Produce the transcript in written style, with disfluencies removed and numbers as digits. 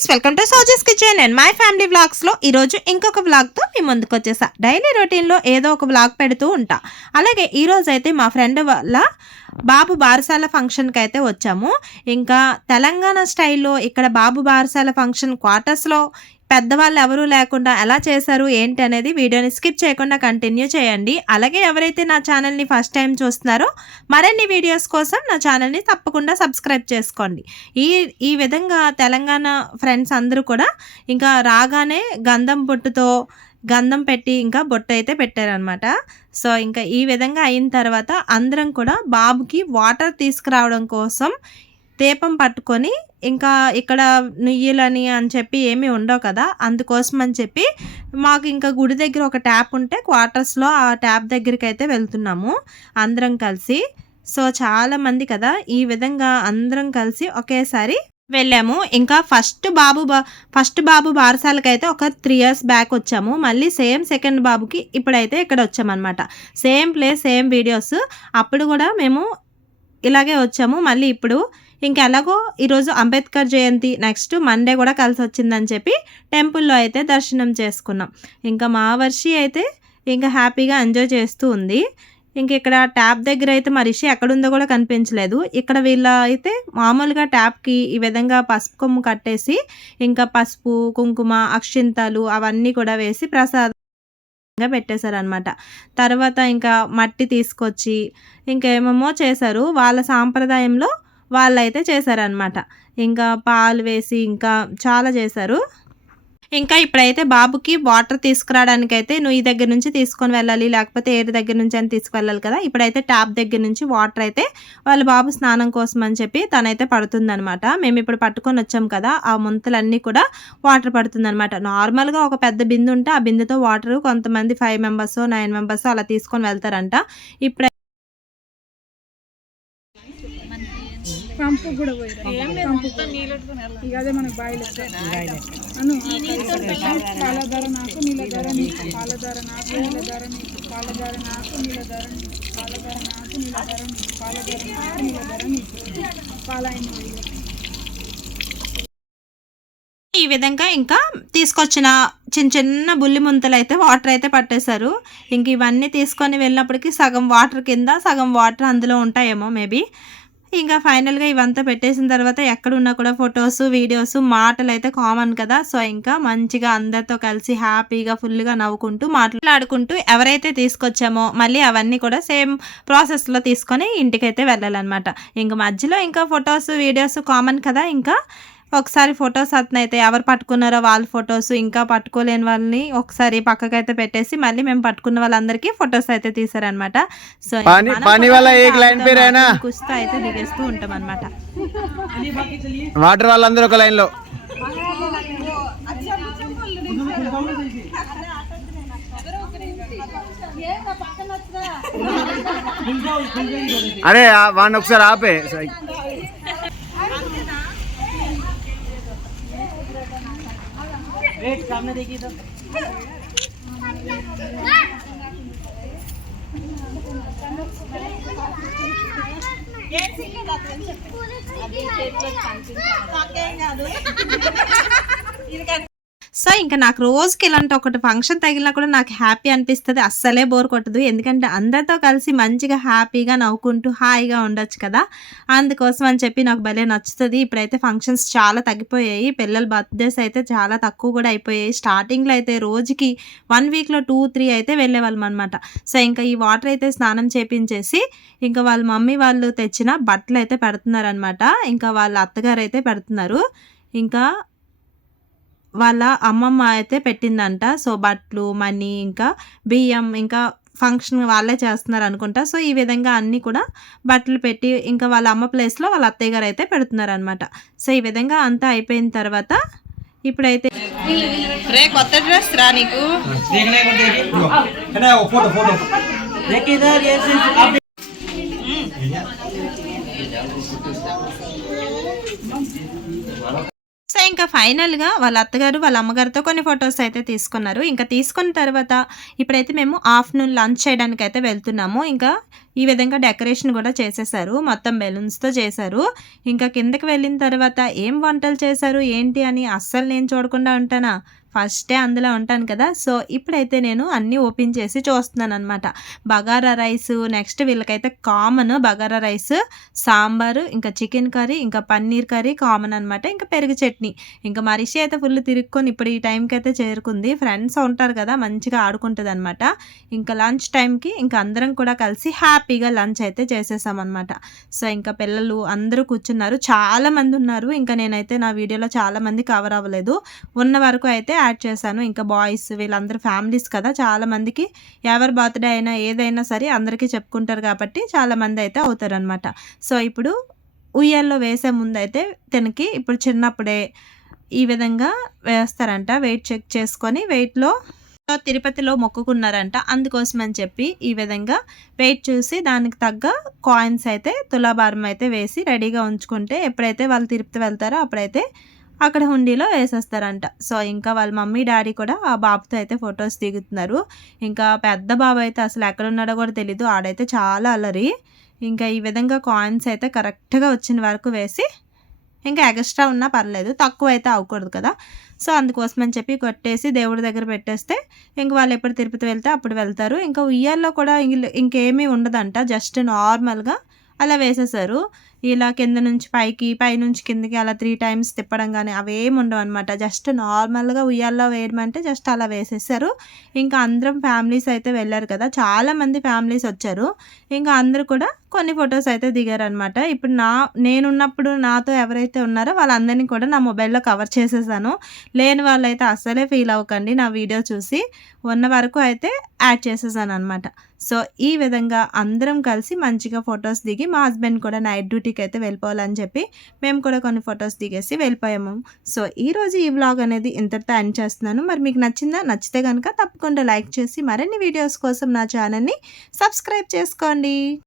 Friends, welcome to సోజీస్ kitchen and my family vlogs లో ఈ రోజు ఇంకొక వ్లాగ్ తో మీ ముందుకు వచ్చేసా. డైలీ రొటీన్ లో ఏదో ఒక వ్లాగ్ పెడుతూ ఉంటా. అలాగే ఈ రోజు అయితే మా ఫ్రెండ్ వాళ్ళ బాబు బారసాల ఫంక్షన్ కి అయితే వచ్చాము. ఇంకా తెలంగాణ స్టైల్లో ఇక్కడ బాబు బారసాల ఫంక్షన్ క్వార్టర్స్ లో పెద్దవాళ్ళు ఎవరూ లేకుండా ఎలా చేశారు ఏంటి అనేది వీడియోని స్కిప్ చేయకుండా కంటిన్యూ చేయండి. అలాగే ఎవరైతే నా ఛానల్ని ఫస్ట్ టైం చూస్తున్నారో మరిన్ని వీడియోస్ కోసం నా ఛానల్ని తప్పకుండా సబ్స్క్రైబ్ చేసుకోండి. ఈ విధంగా తెలంగాణ ఫ్రెండ్స్ అందరూ కూడా ఇంకా రాగానే గంధం పెట్టి ఇంకా బొట్టు అయితే పెట్టారనమాట. సో ఇంకా ఈ విధంగా అయిన తర్వాత అందరం కూడా బాబుకి వాటర్ తీసుకురావడం కోసం దీపం పట్టుకొని, ఇంకా ఇక్కడ నుయ్యలని అని చెప్పి ఏమీ ఉండవు కదా, అందుకోసం అని చెప్పి మాకు ఇంకా గుడి దగ్గర ఒక ట్యాప్ ఉంటే క్వార్టర్స్లో ఆ ట్యాప్ దగ్గరికి అయితే వెళ్తున్నాము అందరం కలిసి. సో చాలామంది కదా, ఈ విధంగా అందరం కలిసి ఒకేసారి వెళ్ళాము. ఇంకా ఫస్ట్ బాబు బారసాలకైతే ఒక 3 years బ్యాక్ వచ్చాము. మళ్ళీ సేమ్ సెకండ్ బాబుకి ఇప్పుడైతే ఇక్కడ వచ్చామన్నమాట. Same place, same videos. అప్పుడు కూడా మేము ఇలాగే వచ్చాము. మళ్ళీ ఇప్పుడు ఇంకెలాగో ఈరోజు అంబేద్కర్ జయంతి, నెక్స్ట్ మండే కూడా కలిసి వచ్చిందని చెప్పి టెంపుల్లో అయితే దర్శనం చేసుకున్నాం. ఇంకా మా వర్షి అయితే ఇంకా హ్యాపీగా ఎంజాయ్ చేస్తూ ఉంది. ఇంక ఇక్కడ ట్యాప్ దగ్గర అయితే మా రిషి ఎక్కడుందో కూడా కనిపించలేదు. ఇక్కడ వీళ్ళ అయితే మామూలుగా ట్యాప్కి ఈ విధంగా పసుపు కొమ్ము కట్టేసి ఇంకా పసుపు, కుంకుమ, అక్షింతలు అవన్నీ కూడా వేసి ప్రసాదంగా పెట్టేశారనమాట. తర్వాత ఇంకా మట్టి తీసుకొచ్చి ఇంకేమేమో చేశారు. వాళ్ళ సాంప్రదాయంలో వాళ్ళైతే చేశారనమాట. ఇంకా పాలు వేసి ఇంకా చాలా చేశారు. ఇంకా ఇప్పుడైతే బాబుకి వాటర్ తీసుకురావడానికి అయితే నువ్వు ఈ దగ్గర నుంచి తీసుకొని వెళ్ళాలి, లేకపోతే ఏడు దగ్గర నుంచి అని తీసుకువెళ్ళాలి కదా. ఇప్పుడైతే ట్యాప్ దగ్గర నుంచి వాటర్ అయితే వాళ్ళ బాబు స్నానం కోసం అని చెప్పి తనైతే పడుతుందనమాట. మేము ఇప్పుడు పట్టుకొని వచ్చాం కదా, ఆ ముంతలన్నీ కూడా వాటర్ పడుతుందనమాట. నార్మల్గా ఒక పెద్ద బిందె ఉంటే ఆ బిందెతో వాటర్ కొంతమంది 5 members 9 members అలా తీసుకొని వెళ్తారంట. ఇప్పుడు పంపు కూడా పోయిరా ఇక అదే మనకు బాయిలు పాలధార నాకు నీళ్ళధార నీకు పాలధార నాకు నీళ్ళధార నీకు పాలధార నాకు నీళ్ళధార నీకు పాలధార నాకు నీళ్ళధార నీకు పాలధార నాకు నీళ్ళధార నీకు పాలైన. ఈ విధంగా ఇంకా తీసుకొచ్చిన చిన్న బుల్లి ముంతలు అయితే వాటర్ అయితే పట్టేశారు. ఇంక ఇవన్నీ తీసుకొని వెళ్ళినప్పటికీ సగం వాటర్ కింద, సగం వాటర్ అందులో ఉంటాయేమో మేబీ. ఇంకా ఫైనల్గా ఇవంతా పెట్టేసిన తర్వాత ఎక్కడున్నా కూడా ఫొటోస్, వీడియోస్, మాటలు అయితే కామన్ కదా. సో ఇంకా మంచిగా అందరితో కలిసి హ్యాపీగా ఫుల్గా నవ్వుకుంటూ మాట్లాడుకుంటూ ఎవరైతే తీసుకొచ్చామో మళ్ళీ అవన్నీ కూడా సేమ్ ప్రాసెస్లో తీసుకొని ఇంటికైతే వెళ్ళాలన్నమాట. ఇంకా మధ్యలో ఇంకా ఫొటోస్, వీడియోస్ కామన్ కదా. ఇంకా ఒకసారి ఫొటోస్ అతనైతే ఎవరు పట్టుకున్నారో వాళ్ళ ఫొటోస్, ఇంకా పట్టుకోలేని వాళ్ళని ఒకసారి పక్కకైతే పెట్టేసి మళ్ళీ మేము పట్టుకున్న వాళ్ళందరికీ ఫొటోస్ అయితే తీసారనమాట. సో కుస్తూ అయితే దిగేస్తూ ఉంటాం అనమాట. వాటర్ వాళ్ళందరూ ఒక లైన్ లో. అరే వాడిని ఒకసారి ఆపే. सामने देखिए तो సో ఇంకా నాకు రోజుకి ఇలాంటి ఒకటి ఫంక్షన్ తగిలినా కూడా నాకు హ్యాపీ అనిపిస్తుంది. అస్సలే బోర్ కొట్టదు. ఎందుకంటే అందరితో కలిసి మంచిగా హ్యాపీగా నవ్వుకుంటూ హాయిగా ఉండొచ్చు కదా. అందుకోసం అని చెప్పి నాకు భలే నచ్చుతుంది. ఇప్పుడైతే ఫంక్షన్స్ చాలా తగ్గిపోయాయి. పిల్లల బర్త్డేస్ అయితే చాలా తక్కువ కూడా అయిపోయాయి. స్టార్టింగ్లో అయితే రోజుకి 1 weekలో 2-3 అయితే వెళ్ళేవాళ్ళం అనమాట. సో ఇంకా ఈ వాటర్ అయితే స్నానం చేపించేసి ఇంకా వాళ్ళ మమ్మీ వాళ్ళు తెచ్చిన బట్టలు అయితే పెడుతున్నారనమాట. ఇంకా వాళ్ళ అత్తగారు అయితే పెడుతున్నారు. ఇంకా వాళ్ళ అమ్మమ్మ అయితే పెట్టిందంట. సో బట్టలు, మనీ, ఇంకా బియ్యం, ఇంకా ఫంక్షన్ వాళ్ళే చేస్తున్నారు అనుకుంటా. సో ఈ విధంగా అన్నీ కూడా బట్టలు పెట్టి ఇంకా వాళ్ళ అమ్మ ప్లేస్లో వాళ్ళ అత్తయ్య గారు అయితే పెడుతున్నారు అనమాట. సో ఈ విధంగా అంతా అయిపోయిన తర్వాత ఇప్పుడైతే రే కొత్త డ్రెస్ రా నీకు. సో ఇంకా ఫైనల్‌గా వాళ్ళ అత్తగారు, వాళ్ళ అమ్మగారితో కొన్ని ఫోటోస్ అయితే తీసుకున్నారు. ఇంకా తీసుకున్న తర్వాత ఇప్పుడైతే మేము ఆఫ్టర్‌నూన్ లంచ్ చేయడానికైతే వెళ్తున్నాము. ఇంకా ఈ విధంగా డెకరేషన్ కూడా చేసేసారు. మొత్తం బెలూన్స్‌తో చేశారు. ఇంకా కిందకి వెళ్ళిన తర్వాత ఏం వంటలు చేశారు, ఏంటి అని అస్సలు నేను చూడకుండా ఉంటానా? ఫస్టే అందులో ఉంటాను కదా! సో ఇప్పుడైతే నేను అన్నీ ఓపెన్ చేసి చూస్తున్నాననమాట. బగారా రైసు, నెక్స్ట్ వీళ్ళకైతే కామన్ బగారా రైస్, సాంబారు, ఇంకా చికెన్ కర్రీ, ఇంకా పన్నీర్ కర్రీ కామన్ అనమాట. ఇంకా పెరుగు చట్నీ. ఇంకా మా రిషి అయితే ఫుల్ తిరుక్కొని ఇప్పుడు ఈ టైంకి అయితే చేరుకుంది. ఫ్రెండ్స్ ఉంటారు కదా! మంచిగా ఆడుకుంటదనమాట. ఇంకా లంచ్ టైంకి ఇంకా అందరం కూడా కలిసి హ్యాపీగా లంచ్ అయితే చేసేసామనమాట. సో ఇంకా పిల్లలు అందరూ కూర్చున్నారు. చాలామంది ఉన్నారు. ఇంకా నేనైతే నా వీడియోలో చాలామంది కవర్ అవ్వలేదు. ఉన్న వరకు అయితే యాడ్ చేశాను. ఇంకా బాయ్స్ వీళ్ళందరూ ఫ్యామిలీస్ కదా! చాలామందికి ఎవరి బర్త్‌డే అయినా ఏదైనా సరే అందరికీ చెప్పుకుంటారు కాబట్టి చాలామంది అయితే అవుతారనమాట. సో ఇప్పుడు ఉయ్యాల్లో వేసే ముందైతే తనకి ఇప్పుడు చిన్నప్పుడే ఈ విధంగా వేస్తారంట. వెయిట్ చెక్ చేసుకొని వెయిట్‌లో తిరుపతిలో మొక్కుకున్నారంట. అందుకోసం అని చెప్పి ఈ విధంగా వెయిట్ చూసి దానికి తగ్గ కాయిన్స్ అయితే తులాభారం అయితే వేసి రెడీగా ఉంచుకుంటే ఎప్పుడైతే వాళ్ళు తిరుపతి వెళ్తారో అప్పుడైతే అక్కడ హుండీలో వేసేస్తారంట. సో ఇంకా వాళ్ళ మమ్మీ డాడీ కూడా ఆ బాబుతో అయితే ఫొటోస్ దిగుతున్నారు. ఇంకా పెద్ద బాబు అయితే అసలు ఎక్కడున్నాడో కూడా తెలీదు. ఆడైతే చాలా అల్లరి. ఇంకా ఈ విధంగా కాయిన్స్ అయితే కరెక్ట్‌గా వచ్చిన వరకు వేసి ఇంకా ఎక్స్ట్రా ఉన్నా పర్లేదు, తక్కువ అయితే అవ్వకూడదు కదా! సో అందుకోసం అని చెప్పి కొట్టేసి దేవుడి దగ్గర పెట్టేస్తే ఇంక వాళ్ళు ఎప్పుడు తిరుపతి వెళ్తే అప్పుడు వెళ్తారు. ఇంకా ఉయ్యాల్లో కూడా ఇంకేమీ ఉండదంట. జస్ట్ నార్మల్‌గా అలా వేసేసారు. ఇలా కింద నుంచి పైకి, పైనుంచి కిందకి అలా 3 టైమ్స్ తిప్పడం గానీ అవేమి ఉండవనమాట. జస్ట్ నార్మల్‌గా ఉయ్యాల్లో వేయడమంటే జస్ట్ అలా వేసేసారు. ఇంకా అందరం ఫ్యామిలీస్ అయితే వెళ్ళారు కదా! చాలామంది ఫ్యామిలీస్ వచ్చారు. ఇంకా అందరూ కూడా కొన్ని ఫొటోస్ అయితే దిగారనమాట. ఇప్పుడు నేనున్నప్పుడు నాతో ఎవరైతే ఉన్నారో వాళ్ళందరినీ కూడా నా మొబైల్‌లో కవర్ చేసేసాను. లేని వాళ్ళైతే అస్సలే ఫీల్ అవ్వకండి నా వీడియో చూసి. ఉన్న వరకు అయితే యాడ్ చేసేసాననమాట. సో ఈ విధంగా అందరం కలిసి మంచిగా ఫొటోస్ దిగి మా హస్బెండ్ కూడా నైట్ డ్యూటీకి అయితే వెళ్ళిపోవాలని చెప్పి మేము కూడా కొన్ని ఫొటోస్ దిగేసి వెళ్ళిపోయాము. సో ఈరోజు ఈ వ్లాగ్ అనేది ఇంతటితో ఎండ్ చేస్తున్నాను. మరి మీకు నచ్చిందా? నచ్చితే కనుక తప్పకుండా లైక్ చేసి మరిన్ని వీడియోస్ కోసం నా ఛానల్ని సబ్స్క్రైబ్ చేసుకోండి.